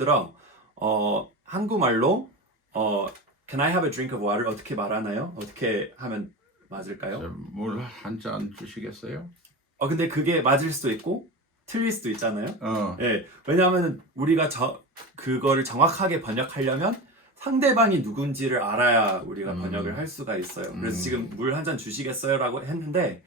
들어 한국말로 Can I have a drink of water? 어떻게 말하나요? 어떻게 하면 맞을까요? 물 한 잔 주시겠어요? 근데 그게 맞을 수도 있고 틀릴 수도 있잖아요. 예, 왜냐하면 우리가 그거를 정확하게 번역하려면 상대방이 누군지를 알아야 우리가 번역을 할 수가 있어요. 그래서 지금 물 한 잔 주시겠어요?라고 했는데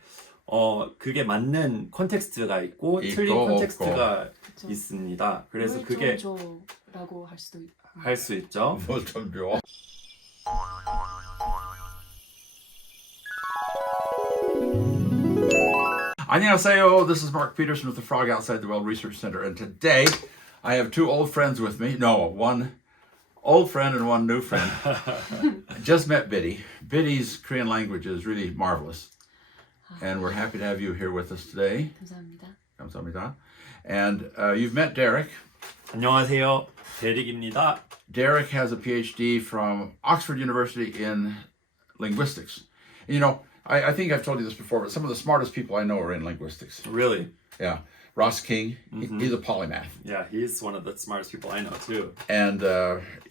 그게 맞는 콘텍스트가 있고 틀린 콘텍스트가 그쵸. 있습니다. 그래서 물 그게 좀 줘라고 할 수도 있고. 할 수 있죠. 뭘 좀 줘. 안녕하세요. This is Mark Peterson with the Frog Outside the World Research Center, and today I have two old friends with me. No, one old friend and one new friend. I just met Biddy. Biddy's Korean language is really marvelous, and we're happy to have you here with us today. 감사합니다. 감사합니다. And you've met Derek. 안녕하세요. 대릭입니다. Derek has a PhD from Oxford University in linguistics. You know, I think I've told you this before, but some of the smartest people I know are in linguistics. Really? Yeah. Ross King, he's a polymath. Yeah, he's one of the smartest people I know too. And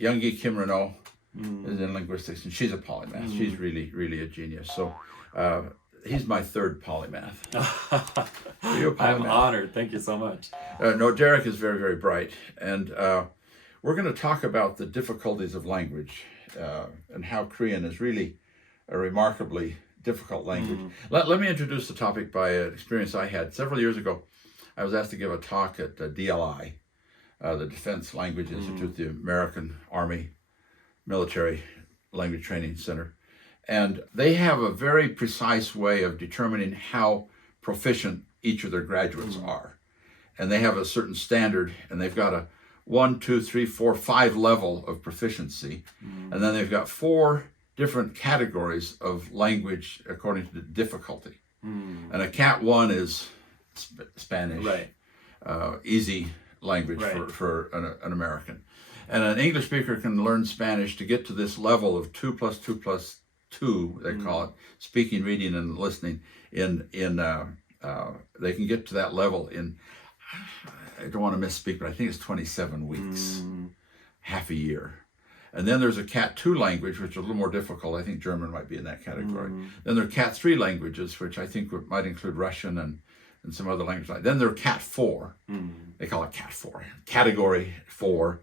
Youngie Kim Renault is in linguistics, and she's a polymath. She's really, really a genius. So he's my third polymath. Are you a polymath? I'm honored. Thank you so much. No, Derek is very, very bright. And we're going to talk about the difficulties of language and how Korean is really a remarkably difficult language. Let me introduce the topic by an experience I had. Several years ago, I was asked to give a talk at DLI, the Defense Language Institute, the American Army Military Language Training Center. And they have a very precise way of determining how proficient each of their graduates are. And they have a certain standard, and they've got a 1, 2, 3, 4, 5 level of proficiency. And then they've got 4 different categories of language according to the difficulty. And a Cat 1 is Spanish, Right. Easy language for an American. And an English speaker can learn Spanish to get to this level of 2 plus 2 plus 2, they call it, speaking, reading, and listening. They can get to that level in, I don't want to misspeak, but I think it's 27 weeks, half a year. And then there's a Cat 2 language, which is a little more difficult. I think German might be in that category. Then there are Cat 3 languages, which I think might include Russian and some other languages. Then there are Cat 4. They call it Cat 4. Category 4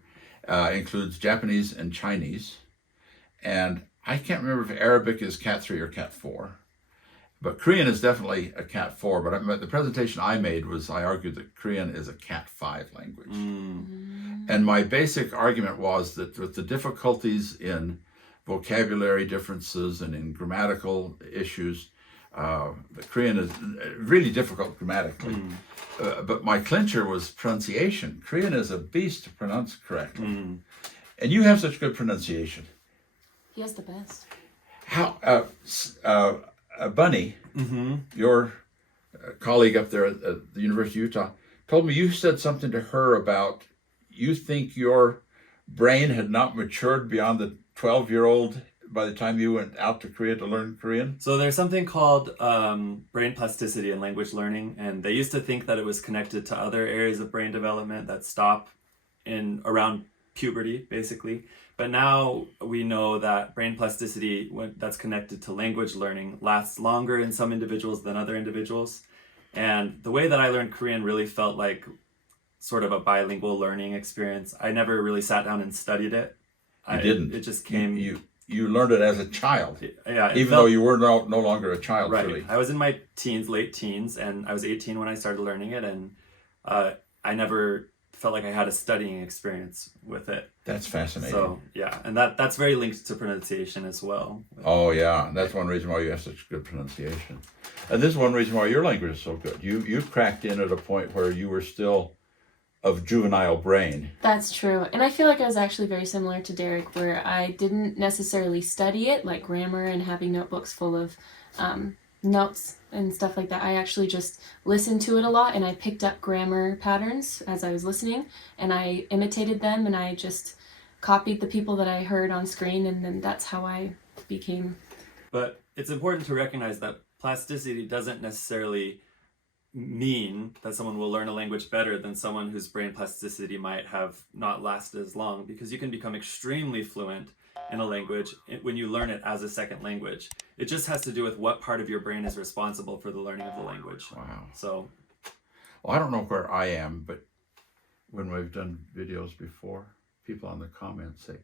includes Japanese and Chinese. And I can't remember if Arabic is Cat 3 or Cat 4. But Korean is definitely a Cat 4. But the presentation I made was I argued that Korean is a Cat 5 language. And my basic argument was that with the difficulties in vocabulary differences and in grammatical issues, the Korean is really difficult grammatically. But my clincher was pronunciation. Korean is a beast to pronounce correctly. And you have such good pronunciation. He has the best. How, Bunny, your colleague up there at the University of Utah, told me you said something to her about you think your brain had not matured beyond the 12-year-old by the time you went out to Korea to learn Korean? So there's something called brain plasticity in language learning, and they used to think that it was connected to other areas of brain development that stop around puberty, basically. But now we know that brain plasticity, that's connected to language learning, lasts longer in some individuals than other individuals. And the way that I learned Korean really felt like sort of a bilingual learning experience. I never really sat down and studied it. You didn't. It just came. You learned it as a child. Yeah. Even though you were no longer a child, right. Really. I was in my late teens, and I was 18 when I started learning it, and I never felt like I had a studying experience with it. That's fascinating. So yeah, and that's very linked to pronunciation as well. Oh yeah, that's one reason why you have such good pronunciation. And this is one reason why your language is so good. You cracked in at a point where you were still of juvenile brain. That's true. And I feel like I was actually very similar to Derek, where I didn't necessarily study it, like grammar and having notebooks full of notes and stuff like that. I actually just listened to it a lot, and I picked up grammar patterns as I was listening, and I imitated them, and I just copied the people that I heard on screen, and then that's how I became. But it's important to recognize that plasticity doesn't necessarily mean that someone will learn a language better than someone whose brain plasticity might have not lasted as long, because you can become extremely fluent in a language when you learn it as a second language. It just has to do with what part of your brain is responsible for the learning of the language. Wow. So, well, I don't know where I am, but when we've done videos before, people on the comments say,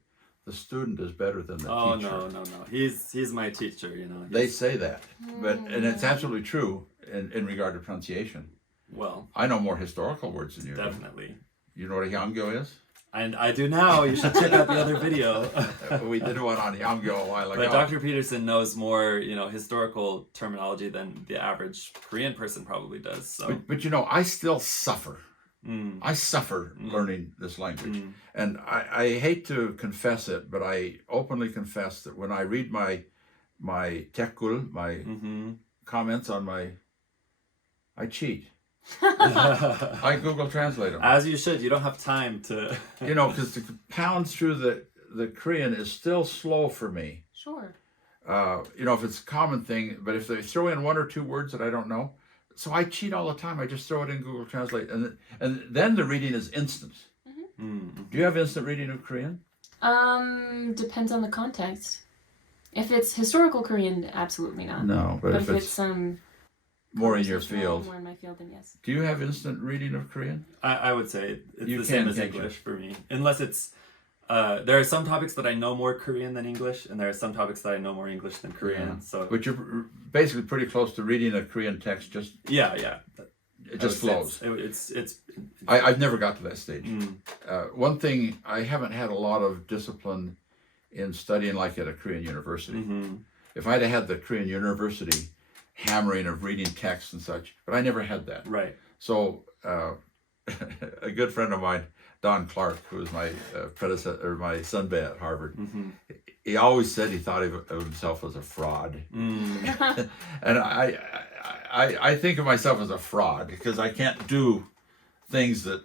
the student is better than the teacher. No. He's my teacher, you know. They say that, and it's absolutely true in regard to pronunciation. Well, I know more historical words than you do. definitely. You know what a Hyangyo is? And I do now. You should check out the other video. We did one on Hyangyo a while ago. But Dr. Peterson knows more, you know, historical terminology than the average Korean person probably does. So, But you know, I still suffer. I suffer learning this language. And I hate to confess it, but I openly confess that when I read my tekul, my comments on I cheat. I Google Translate them. as you should. You don't have time to. You know, because to pound through the Korean is still slow for me. Sure. You know, if it's a common thing, but if they throw in one or two words that I don't know, so I cheat all the time. I just throw it in Google Translate, and then the reading is instant. Do you have instant reading of Korean? Depends on the context. If it's historical Korean, absolutely not. No, but if it's more in your conversational, field. more in my field, then yes. Do you have instant reading of Korean? I would say it's You the same can, as can't you? English for me, unless it's. There are some topics that I know more Korean than English, and there are some topics that I know more English than Korean. Yeah. So, But you're basically pretty close to reading a Korean text. Just yeah. it just flows. It's I've never got to that stage. One thing, I haven't had a lot of discipline in studying like at a Korean university. If I'd have had the Korean university hammering of reading texts and such, but I never had that. right. So a good friend of mine, Don Clark, who was my predecessor, or my sunbae at Harvard, he always said he thought of himself as a fraud. And I think of myself as a fraud because I can't do things that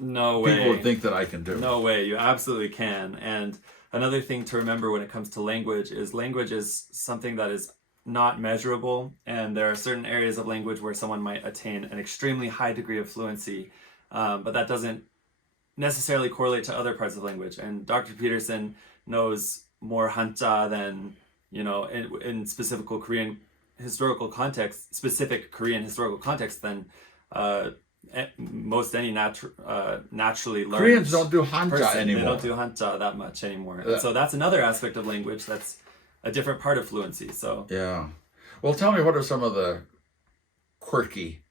No way. people would think that I can do. No way, you absolutely can. And another thing to remember when it comes to language is something that is not measurable, and there are certain areas of language where someone might attain an extremely high degree of fluency, but that doesn't necessarily correlate to other parts of language. And Dr. Peterson knows more Hanja than, you know, in specific Korean historical context than most any naturally learned Koreans don't do Hanja person. anymore. They don't do Hanja that much anymore. And so that's another aspect of language that's a different part of fluency. So Yeah. Well, tell me, what are some of the quirky,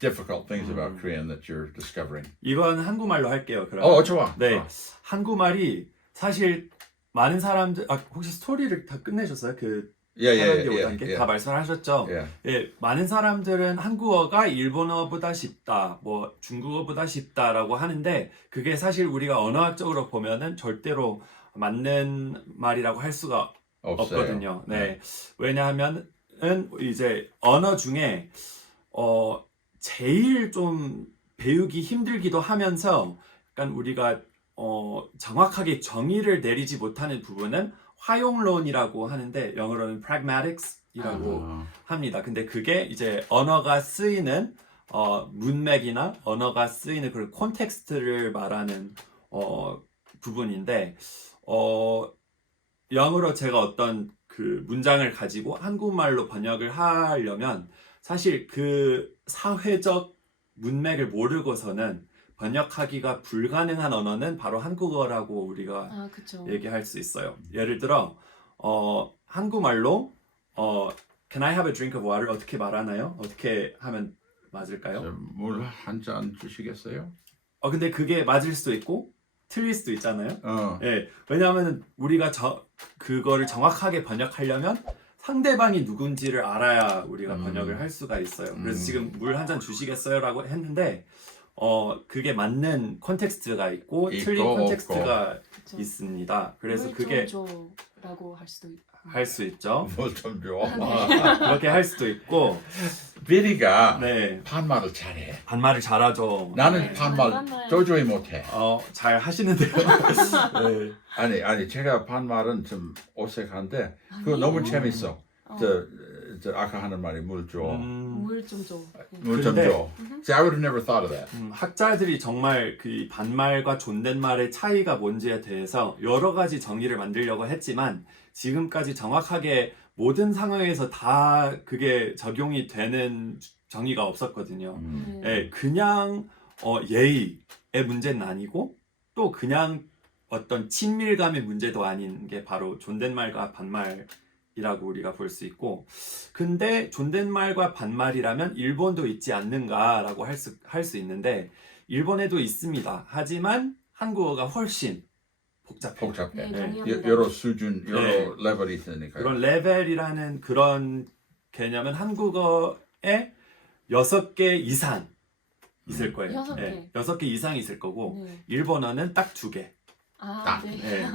difficult things about Korean that you're discovering? 이건 한국말로 할게요. 그럼. 좋아. 네, 좋아. 한국말이 사실 많은 사람들 혹시 스토리를 다 끝내셨어요? 그 예, 4단계, 5단계 다 말씀을 하셨죠? 예. 예, 많은 사람들은 한국어가 일본어보다 쉽다, 뭐 중국어보다 쉽다라고 하는데 그게 사실 우리가 언어학적으로 보면은 절대로 맞는 말이라고 할 수가 없거든요. 네. 왜냐하면은 이제 언어 중에 제일 좀 배우기 힘들기도 하면서 약간 우리가 정확하게 정의를 내리지 못하는 부분은 활용론이라고 하는데 영어로는 pragmatics이라고 합니다. 근데 그게 이제 언어가 쓰이는 문맥이나 언어가 쓰이는 그런 콘텍스트를 말하는 부분인데 영어로 제가 어떤 그 문장을 가지고 한국말로 번역을 하려면 사실 그 사회적 문맥을 모르고서는 번역하기가 불가능한 언어는 바로 한국어라고 우리가 그쵸. 얘기할 수 있어요. 예를 들어 한국말로 Can I have a drink of water? 어떻게 말하나요? 어떻게 하면 맞을까요? 물 한 잔 주시겠어요? 근데 그게 맞을 수도 있고 틀릴 수도 있잖아요. 예. 왜냐하면 우리가 그거를 정확하게 번역하려면 상대방이 누군지를 알아야 우리가 번역을 할 수가 있어요. 그래서 지금 물 한 잔 주시겠어요?라고 했는데 그게 맞는 콘텍스트가 있고 틀린 콘텍스트가 그쵸. 있습니다. 그래서 그게 라고 할 수도 할 수 있죠. 뭘 좀 줘. 그렇게 할 수도 있고 비리가 네. 반말을 잘해. 반말을 잘하죠. 나는 반말 도저히 못해. 잘 하시는데요. 네. 아니 제가 반말은 좀 어색한데 그거 너무 재밌어. 아까 하는 말이 물죠. 물 좀 줘. 물 좀 근데- 줘. See, I would have never thought of that. 학자들이 정말 그 반말과 존댓말의 차이가 뭔지에 대해서 여러 가지 정의를 만들려고 했지만 지금까지 정확하게 모든 상황에서 다 그게 적용이 되는 정의가 없었거든요. 예, 그냥 예의의 문제는 아니고 또 그냥 어떤 친밀감의 문제도 아닌 게 바로 존댓말과 반말이라고 우리가 볼 수 있고, 근데 존댓말과 반말이라면 일본도 있지 않는가라고 할 수 있는데 일본에도 있습니다. 하지만 한국어가 훨씬 복잡해요. 복잡해. 네, 동의합니다. 여러 수준, 여러 네. 레벨이 있으니까. 그런 레벨이라는 그런 개념은 한국어에 6개 이상 있을 거예요. 6개. 6개 이상 있을 거고 네. 일본어는 딱 2개. 아, 딱. 네. 네.